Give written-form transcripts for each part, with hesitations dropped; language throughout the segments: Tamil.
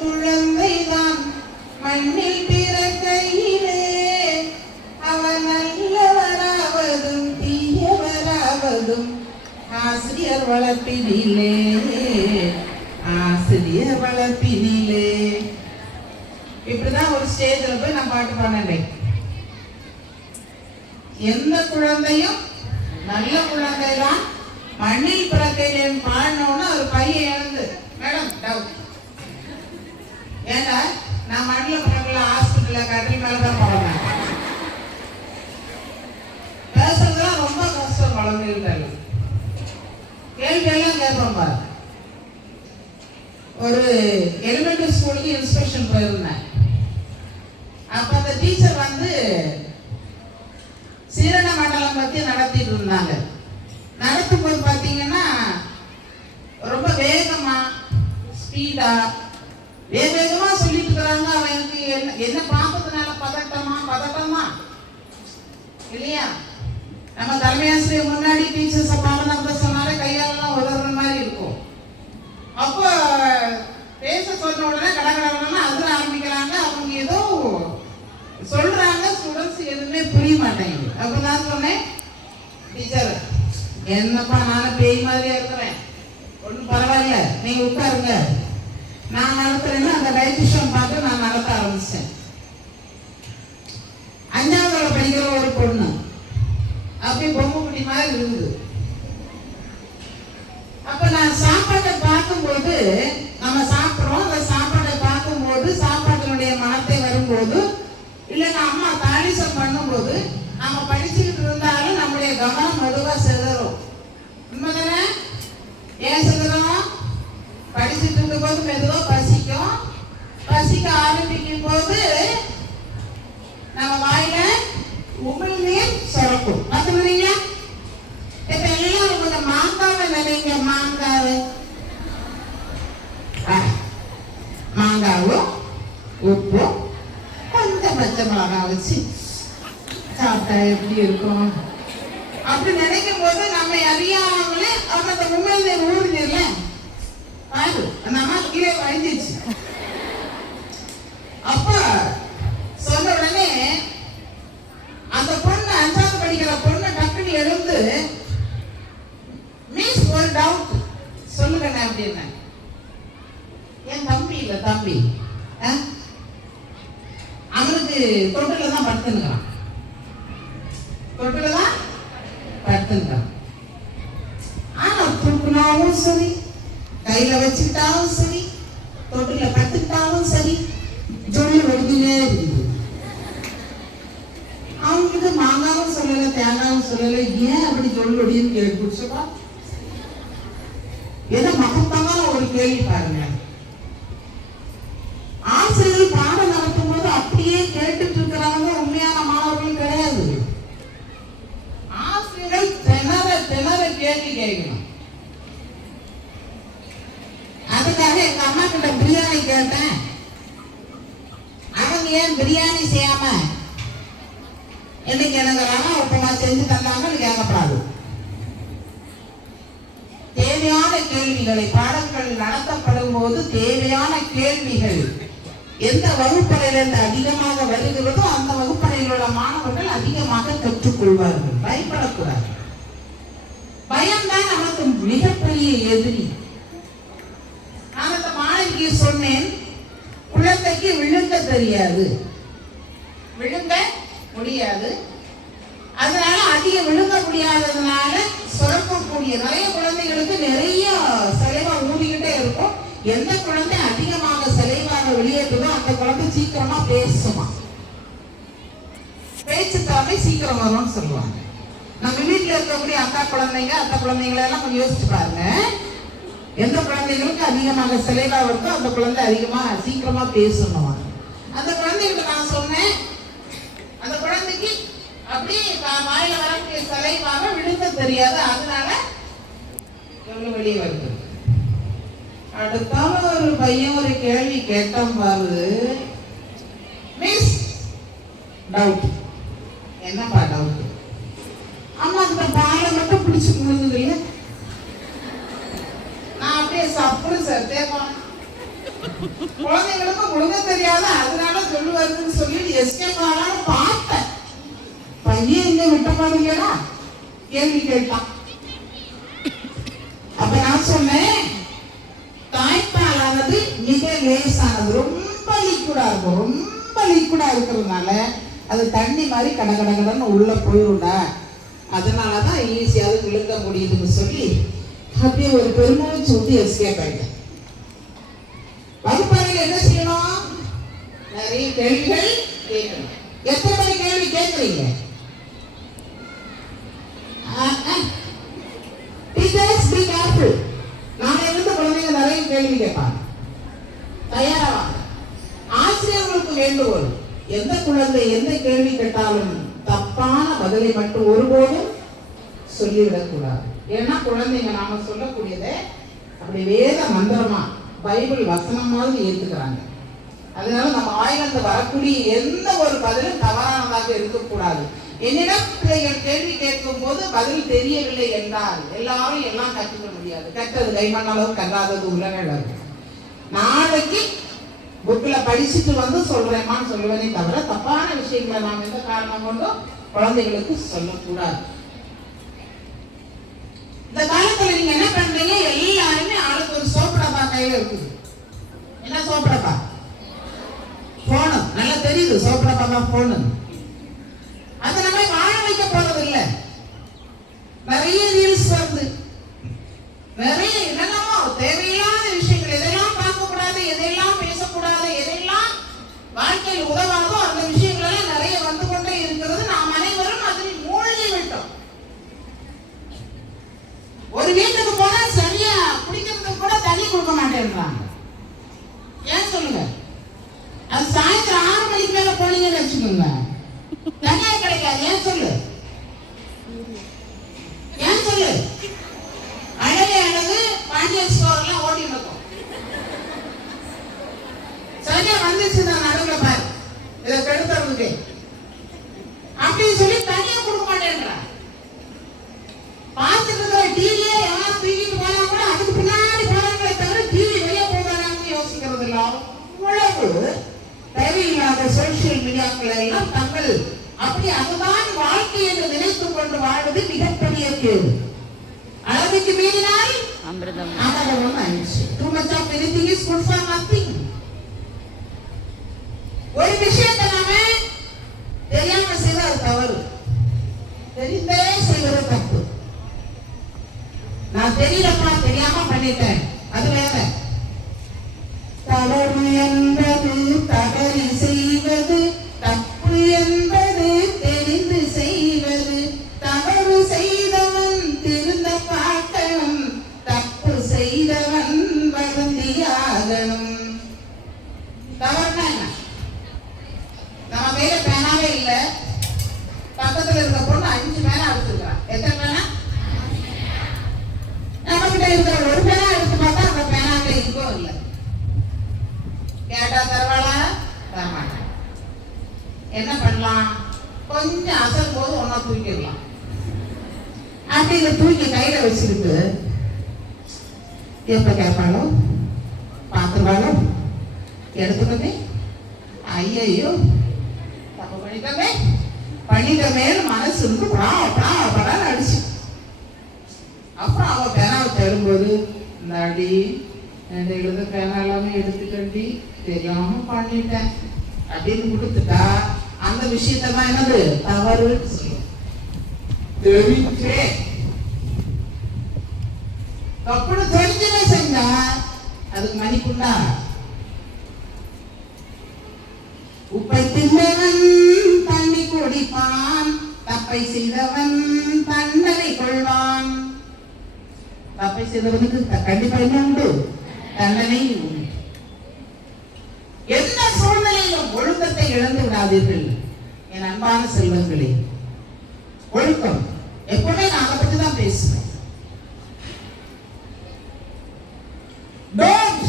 குழந்தைதான் மண்ணில் பிறக்கையிலே அவன் நல்லவராவதும் தீயவராவதும் ஆசிரியர் வளர்ப்பினிலே, ஆசிரியர் வளர்ப்பினிலே. இப்படிதான் ஒரு ஸ்டேஜ்ல போய் நான் பாட்டு பாடினேன். எந்த குழந்தையும் நல்ல குழந்தைதான் மண்ணில் பிறக்கையிலேன்னு பாடினோன்னு ஒரு பையன் எழுந்து, மேடம் டவுட், ஏன்னா நான் மண்ணில் பிறக்கல, ஹாஸ்பிட்டல்ல கட்டில் மேலதான் போறேன். பேசுறதுலாம் ரொம்ப கஷ்டம். குழந்தைகள் கேள்வி எல்லாம் கேட்போம் பாரு. ஒரு எலிமெண்டரி ஸ்கூலுக்கு இன்ஸ்பெக்ஷன் போயிருந்தேன். அப்ப அந்த டீச்சர் வந்து சீரண மண்டலம் பத்தி நடத்திட்டு இருந்தாங்க. நடத்தும் போது பாத்தீங்கன்னா ரொம்ப வேகமா ஸ்பீடா வேகமா சொல்லிட்டு இருக்கிறாங்க. அவனுக்கு என்ன பார்ப்பதுனால பதட்டமா இல்லையா? நம்ம தலைமையாசிரியர் முன்னாடி டீச்சர்ஸை பாடம் சொன்னாலே கையாலெல்லாம் உதவுற மாதிரி இருக்கும். அப்போ பேச சொன்ன உடனே கடகடனா அதுல ஆரம்பிக்கிறாங்க. அவங்க ஏதோ சொல்றாங்க, ஸ்டூடெண்ட்ஸ் எதுவுமே புரிய மாட்டேங்குது. அப்ப நான் சொன்னேன், டீச்சர் என்னப்பா நானும் பேய் மாதிரியா இருக்கிறேன், ஒன்றும் பரவாயில்ல, நீங்க உட்காருங்க, நான் நடத்துறேன்னு அந்த டைட்டிஷன் பார்த்து நான் நடத்த ஆரம்பிச்சேன். 5ஆவது படிக்கிற ஒரு பொண்ணு அப்படியே பொம்மை குட்டி மாதிரி இருந்தது. அப்ப நான் சாப்பாட்டை பார்க்கும்போது, நம்ம சாப்பிட்றோம், அந்த சாப்பாட்டை பார்க்கும்போது சாப்பாட்டினுடைய மனத்தை வரும்போது, இல்லைன்னா அம்மா தாலிசம் பண்ணும்போது நம்ம படிச்சுக்கிட்டு இருந்தாலும் நம்முடைய கவனம் மெதுவா செதறும். உண்மைதானே? ஏன் செதறும்? படிச்சுட்டு இருக்கும் போது மெதுவா பசிக்கும். பசிக்க ஆரம்பிக்கும் போது நம்ம வாயில உமிழ்நீர் சுரக்கும். பார்த்துக்கிறீங்களா? இப்ப எல்லாம் கொஞ்சம் மாங்காவை நினைங்க. மாங்காவும் உப்பும் கொஞ்சம் பச்சை மிளகா வச்சு சாப்பிட்டா எப்படி இருக்கும் அப்படி நினைக்கும் போது நம்ம அறியாமலே அவங்க அந்த உமிழ்நீர் ஊறுதில்ல, பாரு அந்த அம்மா கீழே வழிஞ்சிச்சு. அப்ப சொன்ன உடனே அந்த பொண்ணு 5ஆவது படிக்கிற பொண்ணு டக்குனு எழுந்து, மிஸ் ஒரு டவுட் சொல்லுங்க அப்படின்னா, என் தம்பி இல்ல தம்பி அவனுக்கு தொட்டில தான் படுத்துனுக்கிறான். தொட்டில தான் படுத்துனுக்கிறான். ஆனா தூக்குனாலும் சரி, கையில வச்சுக்கிட்டாலும் சரி, தொட்டில படுத்துக்கிட்டாலும் சரி, ஜொல்லி ஒடுக்கினே இருக்குது. அவங்களுக்கு மாங்காவும் சொல்லல, தேங்காவும் சொல்லல, ஏன் அப்படி ஜொல்லி ஒடின்னு கேள்வி பிடிச்சப்பா. ஏதோ மகத்தான ஒரு கேள்வி பாருங்க. ஆசிரியர்கள் பாடம் நடத்தும் போது அப்படியே கேட்டுட்டு இருக்கிறவங்க உண்மையான மாணவர்கள் கிடையாது. ஆசிரியர்கள் திணற கேள்வி கேட்கணும். அதுக்காக எங்க அம்மா கிட்ட பிரியாணி கேட்டேன். அவங்க ஏன் பிரியாணி செய்யாம இன்னைக்கு எனக்கு ரவா உப்புமா செஞ்சு தந்தாங்கன்னு கேட்கப்படாது. தேவையான கேள்விகளை பாடங்கள் நடத்தப்படும் போது தேவையான கேள்விகள் எந்த வகுப்பறையிலிருந்து அதிகமாக வருகிறதோ அந்த வகுப்பறையில் உள்ள மாணவர்கள் அதிகமாக கற்றுக்கொள்வார்கள். பயப்படக்கூடாது. பயம்தான் நமக்கு மிகப்பெரிய எதிரி. நான் அந்த மாணவிக்கு சொன்னேன், குழந்தைக்கு விழுங்க தெரியாது, விழுங்க முடியாது. அதனால அதிக விழுங்க முடியாததுனால சுரக்கக்கூடிய நிறைய குழந்தைகளுக்கு நிறைய செலவா ஊதிக்கிட்டே இருக்கும். எந்த குழந்தை அதிகமாக செலவாக வெளியேற்றுதோ அந்த குழந்தை சீக்கிரமா பேசுமா, பேச்சு திறமை சீக்கிரம் வரும்னு சொல்லுவாங்க. நம்ம வீட்டுல இருக்கக்கூடிய அக்கா குழந்தைங்க அத்தை குழந்தைங்களை எல்லாம் கொஞ்சம் யோசிச்சு பாருங்க. எந்த குழந்தைகளுக்கு அதிகமாக செலவா இருக்கோ அந்த குழந்தை அதிகமா சீக்கிரமா பேசணும். அந்த குழந்தைகிட்ட நான் சொன்னேன், அந்த குழந்தைக்கு அப்படியே வாயில வரக்கூடிய சலைவாக விழுங்க தெரியாது, அதனால எவ்வளவு வெளியே வருது. அடுத்தால ஒரு பையன் ஒரு கேள்வி கேட்டான் பாரு, மிஸ் டவுட். என்னப்பா டவுட்? அம்மா அந்த பாலை மட்டும் பிடிச்சு முழுங்குது இல்ல, நான் அப்படியே சப்புன்னு சார் தேப்பான். குழந்தை ஒழுங்கா தெரியாத அதனால சொல்லுவாருன்னு சொல்லி எஸ்கேப் ஆகலான்னு பார்த்தேன். பையன் இங்க விட்ட பாருங்களா கேள்வி கேட்டான். அப்ப நான் சொன்னேன், தாய்ப்பாலானது மிக லேசானது, ரொம்ப லிக்விடா இருக்கும். ரொம்ப லிக்விடா இருக்கிறதுனால அது தண்ணி மாதிரி கடகடகடன்னு உள்ள போயிடும்டா, அதனாலதான் ஈஸியாக விழுங்க முடியுதுன்னு சொல்லி அப்படியே ஒரு பெருமூச்சு ஊத்தி எஸ்கேப் ஆயிட்டேன். வகுப்பறையில் என்ன செய்யணும்? நிறைய கேள்விகள் கேட்கணும். எத்தனை மணி கேள்வி கேட்கறீங்க? Teachers be careful. நாளை இருந்து குழந்தைங்க நிறைய கேள்வி கேட்பாங்க, தயாராவாங்க. ஆசிரியர்களுக்கு வேண்டுகோள், எந்த குழந்தை எந்த கேள்வி கேட்டாலும் தப்பான பதிலை மட்டும் ஒருபோதும் சொல்லிவிடக் கூடாது. ஏன்னா குழந்தைங்க நாம சொல்லக்கூடியதை அப்படி வேத மந்திரமா பைபிள் வசனம் மாதிரி ஏத்துக்கிறாங்க. அதனால நம்ம ஆயிரத்து வரக்கூடிய எந்த ஒரு பதிலும் தவறானதாக இருக்கக்கூடாது. என்னிடம் பிள்ளைகள் கேள்வி கேட்கும் போது பதில் தெரியவில்லை என்றால் எல்லாரும் எல்லாம் கற்றுக்க முடியாது. கற்றது கைமண்ணளவு, கல்லாதது உலகளவு. நாளைக்கு புக்ல படிச்சுட்டு வந்து சொல்றேமான்னு சொல்லுவதே தவிர தப்பான விஷயங்களை நாம் எந்த காரணம் கொண்டும் குழந்தைகளுக்கு சொல்லக்கூடாது. இந்த காலத்துல நீங்க என்ன பண்றீங்க? எல்லாருமே ஆளுக்கு ஒரு சோப்பு டப்பா கையில இருக்குது. என்ன சோப்பு டப்பா? போனு. நல்லா தெரியுது சோப்பு டப்பா தான் போனு. அது நம்ம வாழ வைக்க போறது இல்ல. நிறைய ரீல்ஸ் வருது, நிறைய என்னென்னமோ தேவையில்லாத விஷயங்கள், எதெல்லாம் பார்க்க கூடாது, எதெல்லாம் பேசக்கூடாது, எதெல்லாம் வாழ்க்கையில் உதவாதோ அந்த விஷயங்கள் எல்லாம் நிறைய வந்து கொண்டே இருக்கிறது. நாம் அனைவரும் அதில் மூழ்கி விட்டோம். ஒரு வீட்டுக்கு போனா சரியா குடிக்கிறதுக்கு கூட தண்ணி கொடுக்க மாட்டேன்றாங்க. ஏன் சொல்லுங்க? அது சாயந்தரம் 6 மணிக்கு மேல போனீங்கன்னு வச்சுக்கோங்க, தண்ணியே கிடைக்காது. ஏன் சொல்லு? ஏன் சொல்லு? அழகு அழகு பாண்டியன் ஸ்டோர் எல்லாம் ஓடி இருக்கும். சரியா வந்துச்சு தான் நடுவில் பாரு, இதை கெடுத்துறதுக்கு அப்படின்னு சொல்லி தண்ணியை கொடுக்க மாட்டேன்றான். பார்த்துட்டு இருக்கிற டிவியே எல்லாம் தூக்கிட்டு போனா கூட அதுக்கு பின்னாடி போறாங்களே தவிர டிவி வெளியே போகிறாங்கன்னு யோசிக்கிறது இல்லை. அவ்வளவு தேவையில்லாத சோசியல் மீடியாக்களை எல்லாம் தங்கள் அப்படி அதுதான் வாழ்க்கை என்று நினைத்துக் கொண்டு வாழ்வது மிகப்பெரிய கேள்வி. அளவுக்கு மீறினால் அமிர்தம் ஆயிடுச்சு. Too much of anything is good for nothing. ஒரு விஷயத்தை நாம தெரியாம செய்வது தவறு, தெரிந்தே செய்வது தப்பு. நான் தெரியலப்பா தெரியாம பண்ணிட்டேன், அது வேற. தவறு என்பது தவறி செய்வது, தப்பு என்பது தெரிந்து செய்வது. தவறு செய்தவன் திருந்த பார்க்கணும், தப்பு செய்தவன் வருந்தியாகணும். தவறுனா என்ன? நம்ம கையில பேனாவே இல்ல, பக்கத்துல இருக்க பொண்ணு 5 பேனா எடுத்துக்கிறான். எத்தனை பேனா? நம்ம கிட்ட இருக்கிற ஒரு பேனா எடுத்து பார்த்தா அந்த பேனாவே இருக்கோ இல்ல. கேட்டா தருவாளா? தரமாட்டா. என்ன பண்ணலாம்? கொஞ்சம் அசல் போது ஒன்னா தூக்கிடலாம். அப்படி இதை தூக்கி கையில வச்சுக்கிட்டு எப்ப கேட்பாளோ பார்த்துருவாளோ எடுத்துக்கவே, ஐயோ தப்பு பண்ணிட்டமேனு மனசு இருந்து படான்னு அடிச்சு. அப்புறம் அவ பேனாவை தரும்போது இந்த அடி என் எழுத பேனா எல்லாமே எடுத்துக்கண்டி தெரியாம பண்ணிட்டேன் அப்படின்னு கொடுத்துட்டா அந்த விஷயத்தான் என்னது தவறுன்னு சொல்லுவோம். தப்புன்னு தெரிஞ்சுமே செஞ்சா அதுக்கு மன்னிப்புண்டா? உப்பை தின்னவன் தண்ணி குடிப்பான், தப்பை செய்தவன் தண்டனை கொள்வான். தப்பை செய்தவனுக்கு கண்டிப்பா என்ன உண்டு? தண்டனை உண்டு. எந்த சூழ்நிலையிலும் ஒழுக்கத்தை இழந்து விடாதீர்கள் என் அன்பான செல்வங்களே. ஒழுக்கம் எப்பவுமே நான் அதை பத்தி தான் பேசுவேன். Don't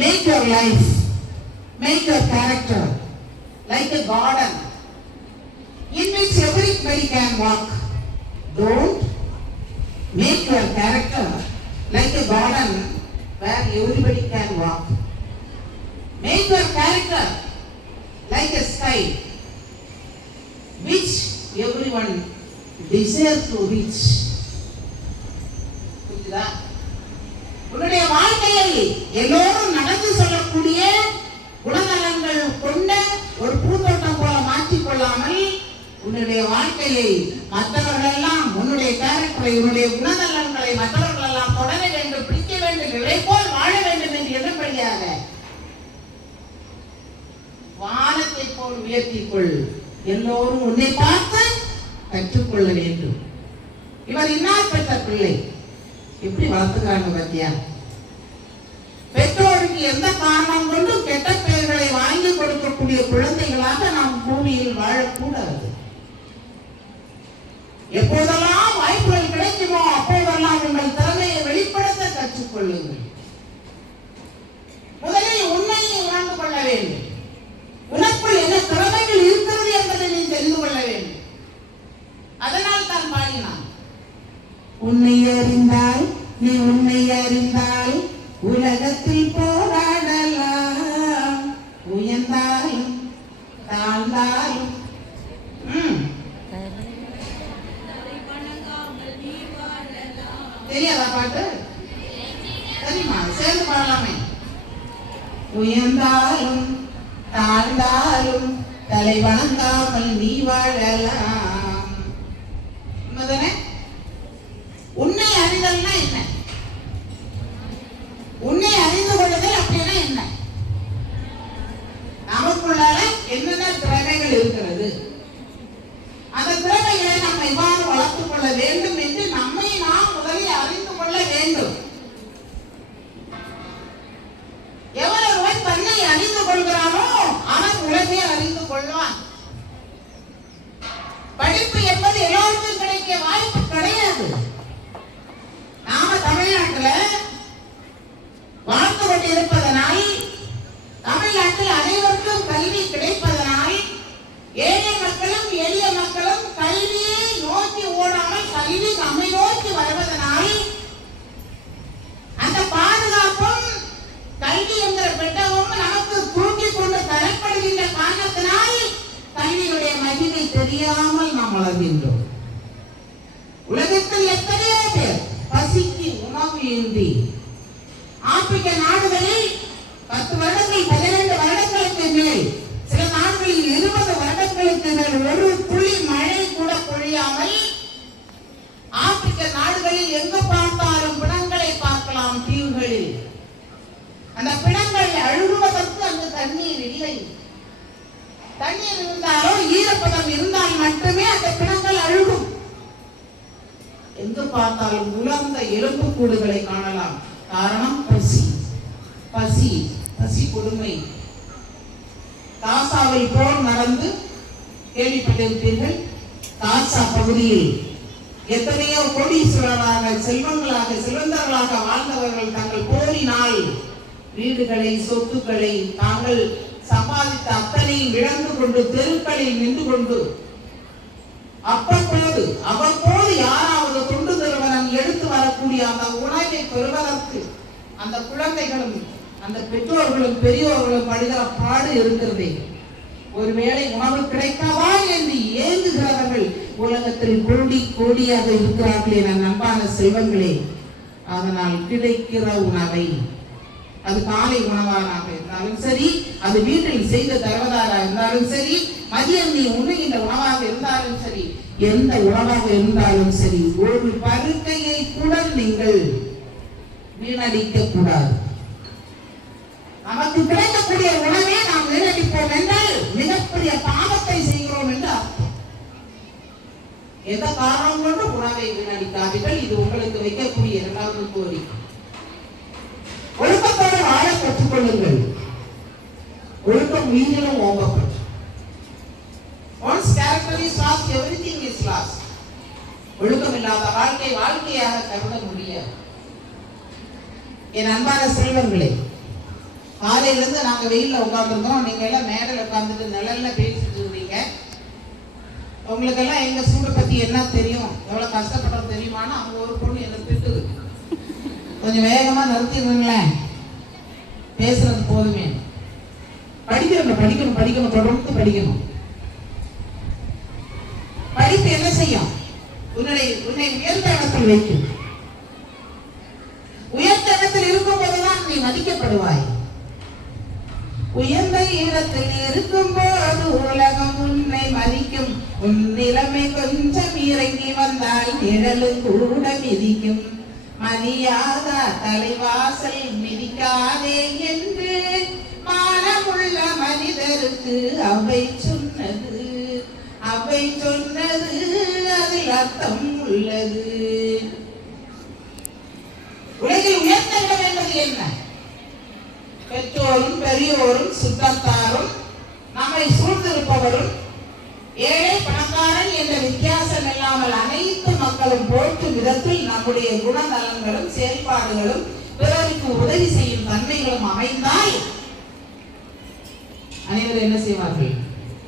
make your life, make your character like a garden in which everybody can walk. Don't make your character like a garden where everybody can walk. Make your character like a sky, which everyone desires to reach. புரியுதா? உன்னுடைய வாழ்க்கையை எல்லோரும் நடந்து சொல்லக்கூடிய குணநலன்கள் கொண்ட ஒரு பூந்தோட்டம் போல மாற்றிக் கொள்ளாமல் உன்னுடைய வாழ்க்கையை மற்றவர்கள் எல்லாம் உன்னுடைய கேரக்டரை உன்னுடைய குணநலன்களை மற்றவர்கள் எல்லாம் தொடர வேண்டும், பிடிக்க வேண்டும், இதை போல் வாழ வேண்டும் என்று எண்ணப்படியாக வானத்தை போல் உயர்த்திக் கொள். எல்லோரும் உன்னை பார்த்து கற்றுக்கொள்ள வேண்டும். இவர் இன்னார் பெற்ற பிள்ளை எப்படி வளர்த்துக்கிறாங்க பத்தியா? பெற்றோருக்கு எந்த காரணம் கொண்டும் கெட்ட பெயர்களை வாங்கி கொடுக்கக்கூடிய குழந்தைகளாக நாம் பூமியில் வாழக்கூடாது. எப்போதெல்லாம் வாய்ப்புகள் கிடைக்குமோ அப்போதெல்லாம் உங்கள் திறமையை வெளிப்படுத்த கற்றுக்கொள்ளுங்கள். முதலில் உண்மையை உணர்ந்து கொள்ள வேண்டும். உனக்குள் என்ன திறமைகள் இருக்கிறது என்பதை நீ தெரிந்து கொள்ள வேண்டும். அதனால் தான் பாடினான், உன்னை அறிந்தால் நீ உன்னை அறிந்தால் உலகத்தில் போராடலாம், உயர்ந்தாலும் தாழ்ந்தாலும். தெரியாதா பாட்டு? தெரியுமா? சேர்ந்து பாடலாமே. உயர்ந்தாலும் தாழ்ந்தாலும் தலை வணங்காமல் நீ வாழலாம். உண்மைதானே? உன்னை அறிதல்னா என்ன? உன்னை அறிந்து கொள்ளுதல் அப்படின்னா என்ன? நமக்குள்ளால என்னென்ன திறமைகள் இருக்கிறது, அந்த திறமைகளை நாம் எவ்வாறு வளர்த்துக் கொள்ள வேண்டும் என்று நம்மை நாம் முதலில் அறிந்து கொள்ள வேண்டும். எவரொருவன் தன்னை அறிந்து கொள்கிறானோ அவன் உலகை அறிந்து கொள்வான். படிப்பு என்பது எல்லோருக்கும் கிடைக்க வாய்ப்பு கிடையாது. நாம தமிழ்நாட்டில் வாழ்ந்து கொண்டிருப்பதனால், தமிழ்நாட்டில் அனைவருக்கும் கல்வி கிடைப்பதனால், ஏழை மக்களும் எளிய மக்களும் கல்வியை நோக்கி ஓடாமல் கல்வி நம்மை நோக்கி வருவதனால் அந்த பாதுகாப்பும் கல்வி என்கிற பெட்டகம் நமக்கு தூக்கி கொண்டு தரப்படுகின்ற காரணத்தினால் கல்வியுடைய மகிமை தெரியாமல் நாம் வளர்கின்றோம். உலகத்தில் எத்தனையோ பேர் பசிக்கு உணவு இன்றி ஆப்பிரிக்க நாடுகளில் 10 வருடங்கள் 12 வருடங்களுக்கு மேல், சில நாடுகளில் 20 வருடங்களுக்கு மேல் ஒரு துளி மழை கூட பொழியாமல் ஆப்பிரிக்க நாடுகளில் எங்கு பார்த்தாலும் பிணங்களை பார்க்கலாம். தீவுகளில் அந்த பிணங்கள் அழுகுவதற்கு அங்கு தண்ணீர் இல்லை. தண்ணீர் இருந்தாலோ ஈரப்பதம் இருந்தால் மட்டுமே அந்த பிணங்கள் அழுகும். எங்கு பார்த்தாலும் உலர்ந்த எலும்பு கூடுகளை காணலாம். காரணம் பசி. பசி பசி கொடுமை. காசாவில் போர் நடந்து கேள்விப்பட்டிருப்பீர்கள். காசா பகுதியில் எத்தனையோ கோடீஸ்வரராக செல்வங்களாக செல்வந்தர்களாக வாழ்ந்தவர்கள் தங்கள் போரினால் வீடுகளை சொத்துக்களை தாங்கள் சம்பாதித்த அத்தனையும் இழந்து கொண்டு தெருக்களில் நின்று கொண்டு அவ்வப்போது யாராவது தொண்டு நிறுவனம் எடுத்து வரக்கூடிய அந்த உணவை பெறுவதற்கு அந்த குழந்தைகளும் அந்த பெற்றோர்களும் பெரியோர்களும் படுகிற பாடு இருக்கிறதே. ஒருவேளை உணவு கிடைக்கவா என்று ஏங்குகிறவர்கள் உலகத்தில் கோடி கோடியாக இருக்கிறார்களே என் அன்பான செல்வங்களே. அதனால் கிடைக்கிற உணவை, அது காலை உணவாக இருந்தாலும் சரி, அது வீட்டில் செய்த தருவதாக இருந்தாலும் சரி, மதியம் நீ உண்ணுகின்ற உணவாக இருந்தாலும் சரி, எந்த உணவாக இருந்தாலும் சரி, ஒரு பருக்கையை கூட நீங்கள் வீணடிக்க கூடாது. நமக்கு கிடைக்கக்கூடிய உணவே நாம் வீணடிப்போம் என்றால் மிகப்பெரிய பாவத்தை செய்கிறோம் என்று அர்த்தம். எந்த காரணம் கொண்டு உணவை வீணடிக்காதீர்கள். இது உங்களுக்கு வைக்கக்கூடிய 2வது கோரிக்கை. ஒழுக்கத்தோடு வாழ கற்றுக்கொள்ளுங்கள். ஒழுக்கம் மீதிலும் ஓம்பப்படும். Once character is lost, everything is lost. ஒழுக்கம் இல்லாத வாழ்க்கை வாழ்க்கையாக கருத முடியாது. என் அன்பான செல்வங்களே, காலையில இருந்து நாங்க வெயில்ல உட்கார்ந்துருக்கோம். நீங்க எல்லாம் மேடல உட்கார்ந்துட்டு நிழல்ல பேசிட்டு இருக்கீங்க. உங்களுக்கு எல்லாம் எங்க சூடு பத்தி என்ன தெரியும், எவ்வளவு கஷ்டப்பட்டோம் தெரியுமான்னு அவங்க ஒரு பொண்ணு என்ன திட்டுது. கொஞ்சம் வேகமா நிறுத்திடுங்களேன், பேசுறது போதுமே. படிக்கணும் படிக்கணும் படிக்கணும், தொடர்ந்து படிக்கணும். படிப்பு என்ன செய்யும்? உன்னை உயர்ந்த இடத்தில் வைக்கும். உயர்ந்த இடத்தில் இருக்கும் போதுதான் நீ மதிக்கப்படுவாய். உயர்ந்த இடத்தில் இருக்கும் போது உலகம் உன்னை மதிக்கும். உன் நிலைமை கொஞ்சம் இறங்கி வந்தால் நிழலும் கூட மிதிக்கும். மதியாத தலைவாசல் மிதிக்காதே என்று மானமுள்ள மனிதருக்கு அவை சொன்னது. அவை சொன்னது அதில் அர்த்தம் உள்ளது. உலகில் உயர்ந்த இடம் என்பது என்ன? பெற்றோரும் பெரியோரும் சுற்றத்தாரும் நம்மை சூழ்ந்திருப்பவரும் ஏழை பணக்காரன் என்ற வித்தியாசம் இல்லாமல் அனைத்து மக்களும் போற்றும் விதத்தில் நம்முடைய குணநலன்களும் செயல்பாடுகளும் பிறருக்கு உதவி செய்யும் தன்மைகளும் அமைந்தால் அனைவரும் என்ன செய்வார்கள்?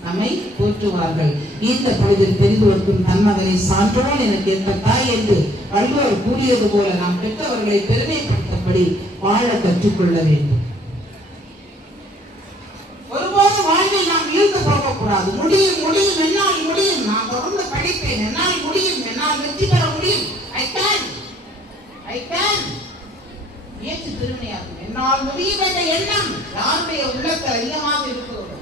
நம்மை போற்றுவார்கள். இந்த பொழுதில் பெரிதோர்க்கும் தன்மகனை சான்றோன் என கேட்ட தாய் என்று வள்ளுவர் கூறியது போல நாம் பெற்றவர்களை பெருமைப்படுத்தபடி வாழ கற்றுக்கொள்ள வேண்டும். ஒருபோது வாழ்வில் நாம் ஈர்த்து போகக்கூடாது. முடியும் முடியும், என்னால் முடியும், நான் தொடர்ந்து படிப்பேன், என்னால் முடியும், என்னால் வெற்றி பெற முடியும், ஐ கேன் முயற்சி திருமணியாகும். என்னால் முடியும் என்ற எண்ணம் யாருடைய உள்ளத்தில் அதிகமாக இருக்கிறதோ,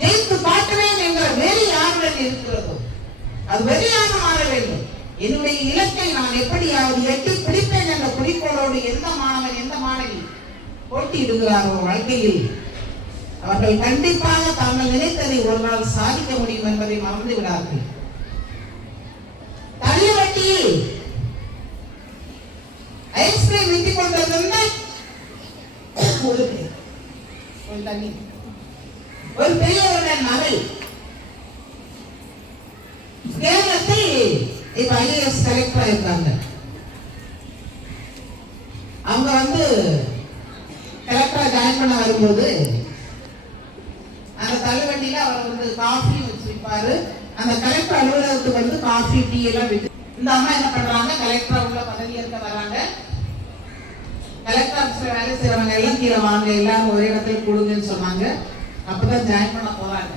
ஜெயித்து காட்டுவேன் என்ற வெறி யாருடன் இருக்கிறதோ அது வெறியாக மாற வேண்டும். என்னுடைய இலக்கை நான் எப்படியாவது எட்டி பிடிப்பேன் என்ற குறிக்கோளோடு எந்த மாணவன் எந்த மாணவி போட்டியிடுகிறாரோ வாழ்க்கையில் அவர்கள் கண்டிப்பாக தாங்கள் நினைத்ததை ஒரு நாள் சாதிக்க முடியும் என்பதை மறந்து விடார்கள். தள்ளுவட்டியில் ஐஸ்கிரீம் விட்டுக் கொண்டிருந்த ஒரு பெரியவருடன் மகள் கேரளத்தில் இப்ப ஐஏஎஸ் கலெக்டரா இருக்காங்க. அவங்க கலெக்டரா ஜாயின் பண்ண வரும்போது அந்த தள்ளுவண்டியில அவர் காஃபி வச்சிருப்பாரு. அந்த கலெக்டர் அலுவலகத்துக்கு காஃபி டீ எல்லாம் விட்டு இந்த அம்மா என்ன பண்றாங்க? கலெக்டரா உள்ள பதவி இருக்க வராங்க. கலெக்டர் ஆபீஸ்ல வேலை செய்யறவங்க எல்லாம் கீழே வாங்க, எல்லாரும் ஒரே இடத்துல கொடுங்கன்னு சொன்னாங்க. அப்பதான் ஜாயின் பண்ண போறாங்க.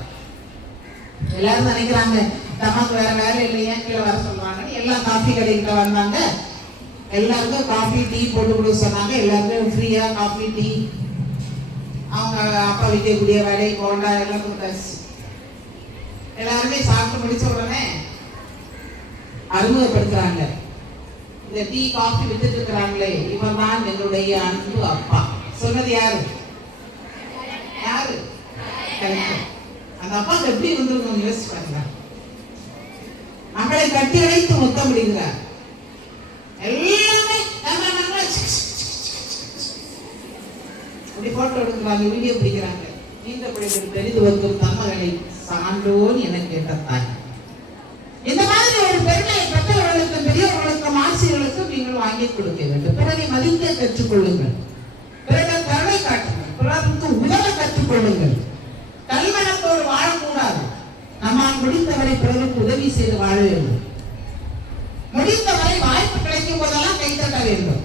எல்லாரும் நினைக்கிறாங்க தமக்கு வேற வேலை இல்லையா கீழே வர சொல்றாங்கன்னு. எல்லாம் காஃபி கடைக்கிட்ட வந்தாங்க. எல்லாருக்கும் காஃபி டீ போட்டு கொடுக்க சொன்னாங்க. எல்லாருக்கும் ஃப்ரீயா காஃபி டீ அவங்க அப்பா விற்கக்கூடிய வேலை போண்டா எல்லாம் கொடுத்தாச்சு. எல்லாருமே சாப்பிட்டு முடிச்ச உடனே அறிமுகப்படுத்துறாங்க. இந்த டீ காஃபி வித்துட்டு இருக்கிறாங்களே இவன் தான் என்னுடைய அன்பு அப்பா. சொன்னது யாரு? யாரு? அந்த அப்பா எப்படி இருந்திருக்கும் யோசிச்சு பாருங்க. நம்மளை கட்டி அழைத்து முத்தமிடுகிறார். எல்லாமே போட்டோ எடுக்கிறாங்க, வீடியோ பிடிக்கிறாங்க. நீண்ட பிள்ளைகள் பெரிது வரும் தன்மகளை சான்றோன் என கேட்ட தாய். இந்த மாதிரி ஒரு பெருமையை பெற்றவர்களுக்கும் பெரியவர்களுக்கும் ஆசிரியர்களுக்கும் நீங்கள் வாங்கி கொடுக்க வேண்டும். பிறரை மதிக்க கற்றுக்கொள்ளுங்கள், பிறர் கருணை காட்டுங்கள், பிறருக்கு உதவ கற்றுக்கொள்ளுங்கள். கல்மனத்தோடு வாழக்கூடாது. நம்மால் முடிந்தவரை பிறருக்கு உதவி செய்து வாழ வேண்டும். முடிந்தவரை வாய்ப்பு கிடைக்கும் போதெல்லாம் கைத்தட்ட வேண்டும்.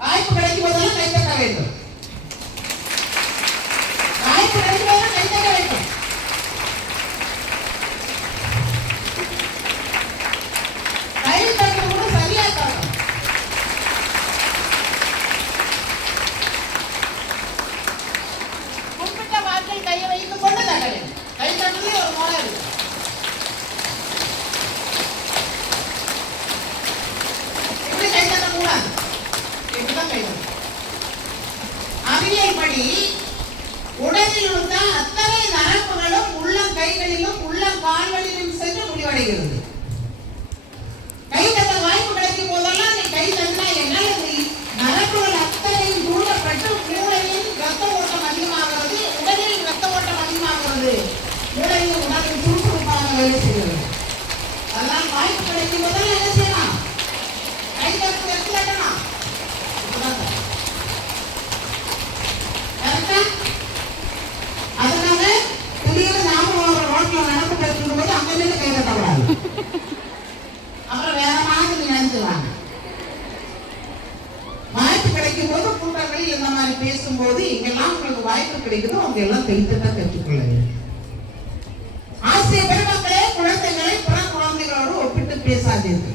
வாய்ப்பு கிடைக்கும் போதெல்லாம் கைத்தட்ட வேண்டும். வாய்ப்பு கிடைக்கும் போதெல்லாம் கைத்தட்ட வேண்டும். கைத்தட்ட கூட சரியா தரணும். குறிப்பிட்ட வார்த்தை கையை வைத்துக் கொண்டு தட்ட வேண்டும். கைத்தட்டலே ஒரு மோளை இருக்கு. இப்படி கைத்தட்ட கூடாது. அறிவியல் படி உடலில் உள்ள அத்தனை நரம்புகளும் உள்ளம் கைகளிலும் உள்ளம் கால்களிலும் சென்று முடிவடைகிறது. கை தட்ட வாய்ப்பு கிடைக்கும் போதெல்லாம் நீ கை தட்டினா என்ன? நரம்புகள் அத்தனையும் தூண்டப்பட்டு மூளையில் ரத்த ஓட்டம் அதிகமாகிறது, உடலில் ரத்த ஓட்டம் அதிகமாகிறது, மூளையில் உடலில் சுறுசுறுப்பாக வேலை செய்கிறது. அதனால் வாய்ப்பு கிடைக்கும் போதெல்லாம் என்ன செய்யலாம்? கை தட்டு வச்சு தட்டலாம். அதனால திடீர்னு நாம ரோட்ல நடந்து போயிருக்கும் போது அங்க நின்று கை தட்டக்கூடாது. அப்புறம் வேற மாதிரி நினைச்சுவாங்க. வாய்ப்பு கிடைக்கும் போது கூட்டங்களை மேடைகளில் இந்த மாதிரி பேசும்போது எங்கெல்லாம் உங்களுக்கு வாய்ப்பு கிடைக்குதோ அவங்க எல்லாம் தெரிந்துதான் கற்றுக்கொள்ள வேண்டும். ஆசிரியர் பெருமக்களே, குழந்தைகளை பிற குழந்தைகளோடு ஒப்பிட்டு பேசாதீர்கள்.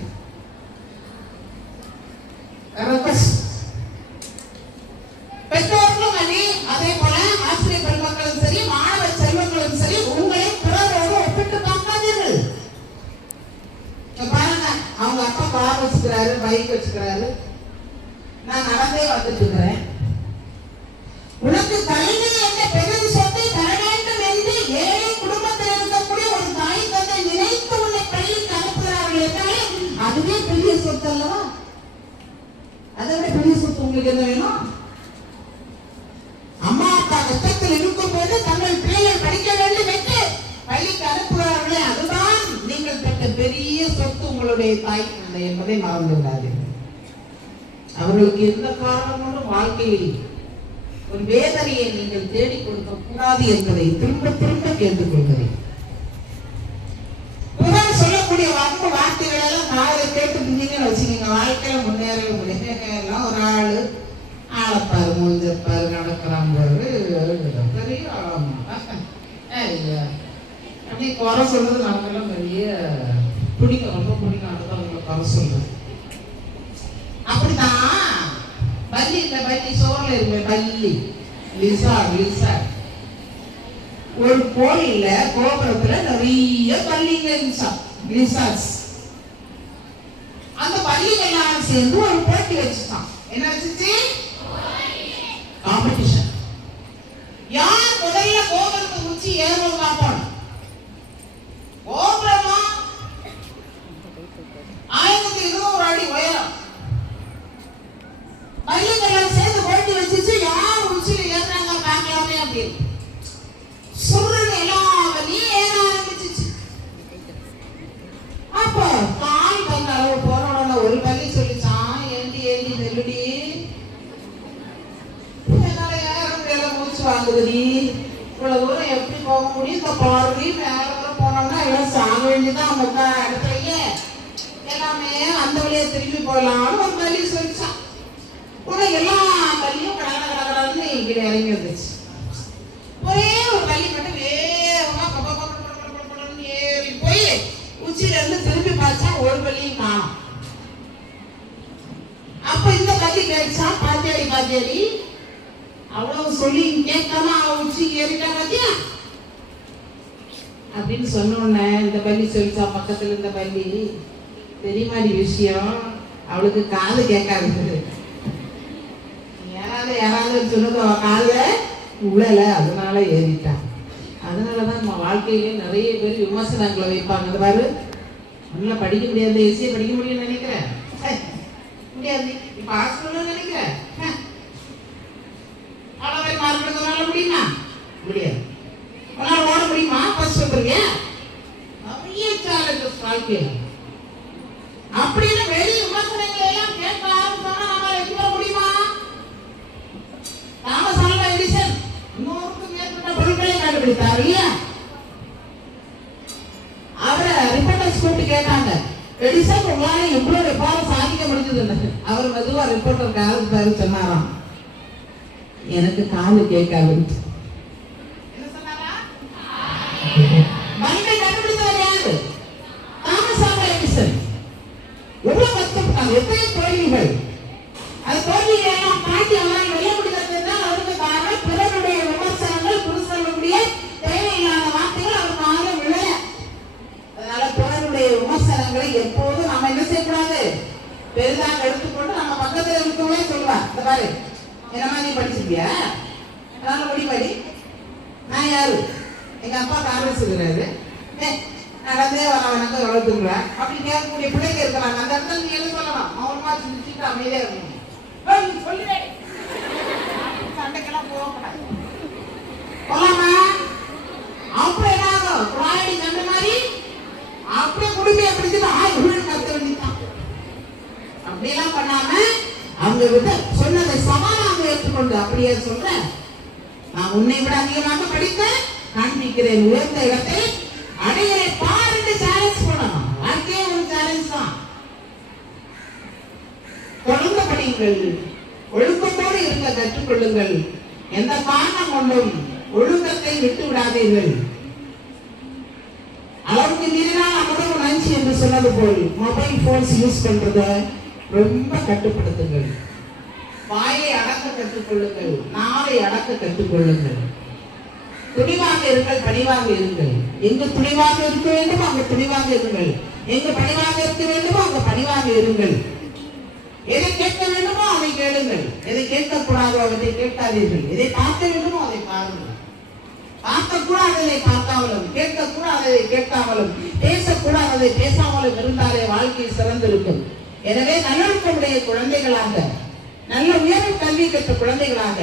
பெற்றோர்களும் அதே போல ஆசிரியர் பெருமக்களும் சரி, மாணவ செல்வங்களும் சரி, உங்களை பிறரோடு ஒப்பிட்டு பார்க்காதீர்கள். பாருங்க, அவங்க அப்பா கார் வச்சுக்கிறாரு, பைக் வச்சுக்கிறாரு, நான் நடந்தே வந்துட்டு இருக்கிறேன். உனக்கு கல்வி என்ற பெரும் சொத்தை தர வேண்டும் என்று ஏழை குடும்பத்தில் இருக்கக்கூடிய ஒரு தாய் தந்தை நினைத்து உன்னை பள்ளிக்கு அனுப்புகிறார்கள் என்றாலே அதுவே பெரிய சொத்து அல்லவா? அதை விட பெரிய சொத்து உங்களுக்கு என்ன வேணும்? அம்மா அப்பா கஷ்டத்தில் இருக்கும் போது தங்கள் பிள்ளைகள் படிக்க வேண்டும் என்று பள்ளிக்கு அனுப்புகிறார்களே, அதுதான் நீங்கள் பெற்ற பெரிய சொத்து உங்களுடைய தாய் தந்தை என்பதை மறந்து விடாதீர்கள். அவர்களுக்கு எந்த காரணமும் வாழ்க்கையில் ஒரு வேதனையை நீங்கள் தேடிக் கொடுக்க கூடாது என்பதை திரும்ப திரும்ப கேட்டுக்கொள்கிறேன். சொல்லக்கூடிய வார்த்தைகள் எல்லாம் காதலை கேட்டு இருந்தீங்கன்னு வச்சுக்கோங்க, வாழ்க்கையில முன்னேறவே முடியும். ஒரு ஆளப்பாரு, மூஞ்சப்பாரு, நடக்கிறான் பாரு, பெரிய அப்படி குறை சொல்றது நமக்கெல்லாம் பெரிய பிடிக்கும், ரொம்ப பிடிக்கும். அடுத்தவங்களை குறை சொல்றது அப்படித்தான். பல்லி இல்ல, பல்லி சோர்ல இருக்கு, பல்லி லிசார்ட். ஒரு கோயில்ல கோபுரத்துல நிறைய பல்லிங்க லிசார்ட்ஸ். அந்த பல்லிகள்லாம் சேர்ந்து ஒரு போட்டி வச்சுட்டான். என்ன வச்சுச்சு? காம்படிஷன். யார் முதல்ல கோபுரத்தை உச்சி ஏறும் பார்ப்போம். கோபுரமா 1200 அடி உயரம். பள்ளிகள் சேர்ந்து போட்டி வச்சுச்சு, யார் உச்சியில ஏறாங்க பார்க்கலாமே அப்படின்னு சொல்றது எல்லாம் வழியும் ஏற ஆரம்பிச்சிச்சு. அப்போ கால் பண்ண அளவு போறோட ஒரு பள்ளி சொல்லிச்சான், ஏண்டி நெல்லுடி, என்னால ஏற முடியல, மூச்சு வாங்குதுடி, இவ்வளவு தூரம் எப்படி போக முடியும்? இந்த பார்வை மேல போனோம்னா எல்லாம் சாக வேண்டியதான். அவங்க இடத்துலயே எல்லாமே அந்த வழியா திரும்பி போடலாம்னு ஒரு பள்ளி சொல்லிச்சான். உடனே எல்லா பள்ளியும் கடகடன்னு இங்கே இறங்கி வந்துச்சு. ஒரே ஒரு பள்ளி மட்டும் வேகமா ஏறி போய் உச்சியில இருந்து திரும்பி பார்த்தா ஒரு பள்ளியும் காணும். அப்ப இந்த பள்ளி கேட்சா, பாத்தியாடி அவ்வளவு சொல்லி கேட்காம உச்சி ஏறிட்டா பாத்தியா அப்படின்னு சொன்ன உடனே இந்த பள்ளி சொல்லிச்சா, பக்கத்துல இந்த பள்ளி, தெரியுமாடி விஷயம், அவளுக்கு காது கேட்காது. யாராவது சொன்னது காதுல உழல, அதனால ஏறிட்டான். அதனாலதான் நம்ம வாழ்க்கையிலே நிறைய பேர் விமர்சனங்களை வைப்பாங்க. அந்த பாரு, நல்லா படிக்க முடியாது, எஸ்ஏ படிக்க முடியும்னு நினைக்கிறேன், முடியாது. இப்ப ஹாஸ்டல் நினைக்கிறேன், அளவை மார்க் எடுக்கிறதுனால முடியுமா? முடியாது. உன்னால ஓட முடியுமா? ஃபர்ஸ்ட் வந்துருங்க. நிறைய சேலஞ்சஸ் வாழ்க்கையில். அப்படின்னு வெளி விமர்சனங்களை எல்லாம் கேட்க ஆரம்பிச்சோம்னா நம்மளால வைக்க முடியுமா? தாமஸ் ஆல்வா எடிசன் 100க்கும் மேற்பட்ட பொருட்களை கண்டுபிடித்தார் இல்லையா? அவரை ரிப்போர்ட்டர்ஸ் கூப்பிட்டு கேட்டாங்க, எடிசன் உங்களால எவ்வளவு எவ்வாறு சாதிக்க முடிஞ்சது? அவர் மெதுவா ரிப்போர்ட்டர் காது சொன்னாராம், எனக்கு காது கேட்காது. என்ன சொன்னாரா? பல்பை கண்டுபிடித்தவர் யாரு? Thomas Alva Edison. எவ்வளவு கஷ்டப்பட்டாங்க, எத்தனை தோல்விகள். அது தோல்விகளை எல்லாம் தாண்டி அவரால் வெல்ல முடிந்ததுன்னா அவருக்கு காரணம் பிறருடைய விமர்சனங்கள், புருஷனுடைய தேவையில்லாத வார்த்தைகள் அவர் கால விழல. அதனால பிறருடைய விமர்சனங்களை எப்போதும் நாம என்ன செய்யக்கூடாது, பெரிதாக எடுத்துக்கொண்டு நம்ம பக்கத்துல இருக்கவங்களே சொல்லுவார், இந்த பாரு என்னமா நீ படிச்சிருக்கியா, அதனால படி. நான் யாரு? எங்க அப்பா காங்கிரஸ் இருக்கிறாரு, நடந்தே வனக்கு வளர்த்துக்குறேன் அப்படின்னு கேட்கக்கூடிய பிள்ளைங்க இருக்கிறாங்க. அந்த இடத்துல நீ என்ன சொல்லலாம்? மௌனமா சிந்திச்சுட்டு அமைதியா இருக்கணும். சொல்லுவேன், சண்டைக்கெல்லாம் போகக்கூடாது. போலாமா? அப்புறம் என்ன ஆகும்? பிராயடி சண்டை மாதிரி அப்படியே குடும்பியை பிடிச்சிட்டு கத்த வேண்டியதான். அப்படியெல்லாம் பண்ணாம அவங்க விட்டு சொன்னதை சமாளாக ஏற்றுக்கொண்டு அப்படியே சொல்றேன், நான் உன்னை விட அதிகமாக படிக்க காண்பிக்கிறேன், உயர்ந்த இடத்தை அடைகிறேன் பாருன்னு சேலஞ்ச் பண்ணணும். வாழ்க்கையே ஒரு சேலஞ்ச் தான். தொடர்ந்து படிங்கள், ஒழுக்கத்தோடு இருக்க கற்றுக்கொள்ள கொள்ளுங்கள். எந்த காரணம் கொண்டும் ஒழுக்கத்தை விட்டு விடாதீர்கள். அளவுக்கு மீறினால் அமுதம் நஞ்சு என்று சொன்னது போல் மொபைல் போன்ஸ் யூஸ் பண்றத ரொம்ப கட்டுப்படுத்துங்கள். வாயை அடக்க கற்றுக்கொள்ளுங்கள். நாவை அடக்க கற்றுக்கொள்ளுங்கள். துணிவாக இருங்கள், பணிவாக இருங்கள். எங்கு துணிவாக இருக்க வேண்டுமோ அங்கு துணிவாக இருங்கள். எங்கு பணிவாக இருக்க வேண்டுமோ அங்கு பணிவாக இருங்கள். எதை கேட்க வேண்டுமோ அதை கேளுங்கள். எதை கேட்கக்கூடாதோ அவற்றை கேட்காதீர்கள். எதை பார்க்க வேண்டுமோ அதை பாருங்கள். பார்க்கக்கூடாததை பார்க்காமலும், கேட்கக்கூடாததை கேட்காமலும், பேசக்கூடாததை பேசாமலும் இருந்தாலே வாழ்க்கை சிறந்திருக்கும். எனவே நல்லொழுக்கமுடைய குழந்தைகளாக, நல்ல உயர்வு கல்வி கற்ற குழந்தைகளாக,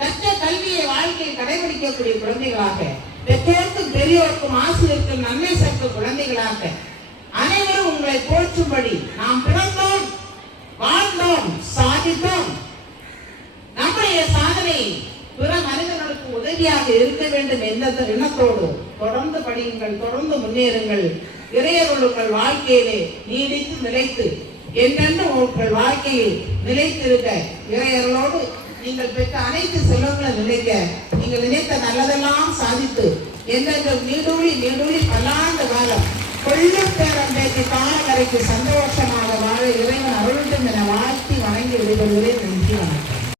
கற்ற கல்வியை வாழ்க்கையை கடைபிடிக்கக்கூடிய குழந்தைகளாக, பெற்றோருக்கும் பெரியோருக்கும் ஆசிரியருக்கும் நன்மை சேர்க்கும் குழந்தைகளாக, அனைவரும் உங்களை போற்றும்படி நாம் பிறந்தோம், வாழ்ந்தோம், சாதித்தோம். நம்முடைய சாதனை பிற மனிதர்களுக்கு உதவியாக இருக்க வேண்டும் என்ற எண்ணத்தோடு தொடர்ந்து படியுங்கள், தொடர்ந்து முன்னேறுங்கள். இறையருள் உங்கள் வாழ்க்கையிலே நீடித்து நிலைத்து என்றென்று உங்கள் வாழ்க்கையில் நிலைத்திருக்க, இறையர்களோடு நீங்கள் பெற்ற அனைத்து செல்வங்களை நிலைக்க, நீங்கள் நினைத்த நல்லதெல்லாம் சாதித்து என்றென்றும் நீடூழி நீடூழி பல்லாண்டு காலம் கொள்ளும் பேரம் பேசி காலக்கரைக்கு சந்தோஷமாக வாழ இறைவன் அருளும் என வாழ்த்தி வணங்கி விடைபெறுவதே நன்றி. வணக்கம்.